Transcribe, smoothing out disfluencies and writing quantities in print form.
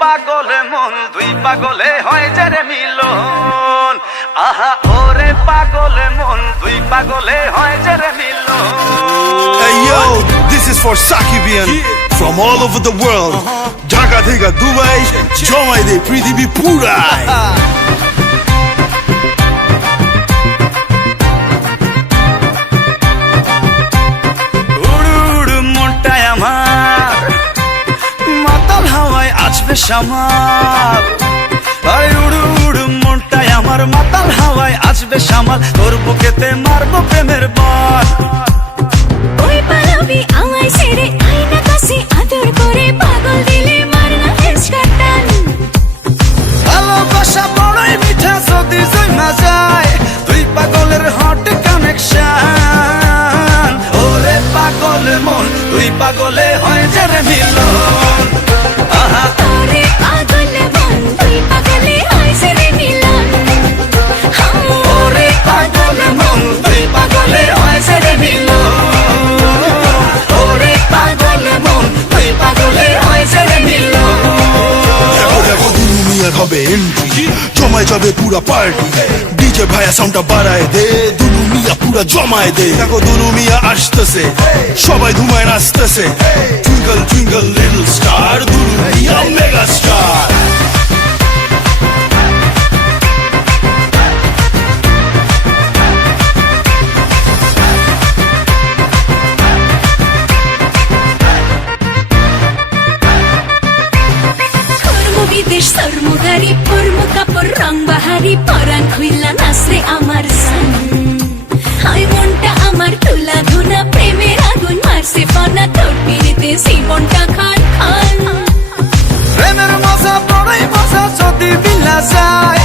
পাগলে মন দুই পাগলে হয় যে রে মিলন আহা ওরে পাগলে মন দুই পাগলে হয় যে রে মিলন Hey yo, this is for Sakibian from all over the world. Dhaka theka Dubai, jomai de prithibi purai. শামাল আই উড়ু উড়ু মনটাই আমার মাতাল হাওয়ায় আসবে শামাল তোর বুকেতে মারবো প্রেমের বান ওই পালাবি আমায় ছেড়ে আয়না কাছে আদর করে পাগল দিলে মারনা হেসকাটান ভালোবাসা বড়ই মিঠা যদি জমা যায় দুই পাগলের হট কানেকশন ওরে পাগলে মন দুই পাগলে হয় যে রে মিলন আহা ওরে পাগলে মন দুই পাগলে হয় যে রে মিলন ওরে পাগলে মন দুই পাগলে হয় যে রে মিলন ওরে পাগলে মন দুই পাগলে হয় যে রে মিলন দেখো দুলুমিয়ার হবে এন্ট্রি জমায় যাবে পুরা পার্টি ডিজে ভাইয়া সাউন্ডটা বাড়ায় দে দুলুমিয়া পুরা জমায় দে দেখো দুলুমিয়া আসতেছে সবাই ধুমায় নাচতেছে twinkle twinkle little star Dulumiya mega star বিদেশ সর্মগারি পর্ম কাপড় রং বাহারি পরান খুইলা নাচরে আমার সান হাই মনটা আমার তুলা ধুনা প্রেমের আগুন মারছে ফনা তোর পিড়িতে জীবনটা খান খান প্রেমের মজা বড়ই মজা যদি মিলা যায়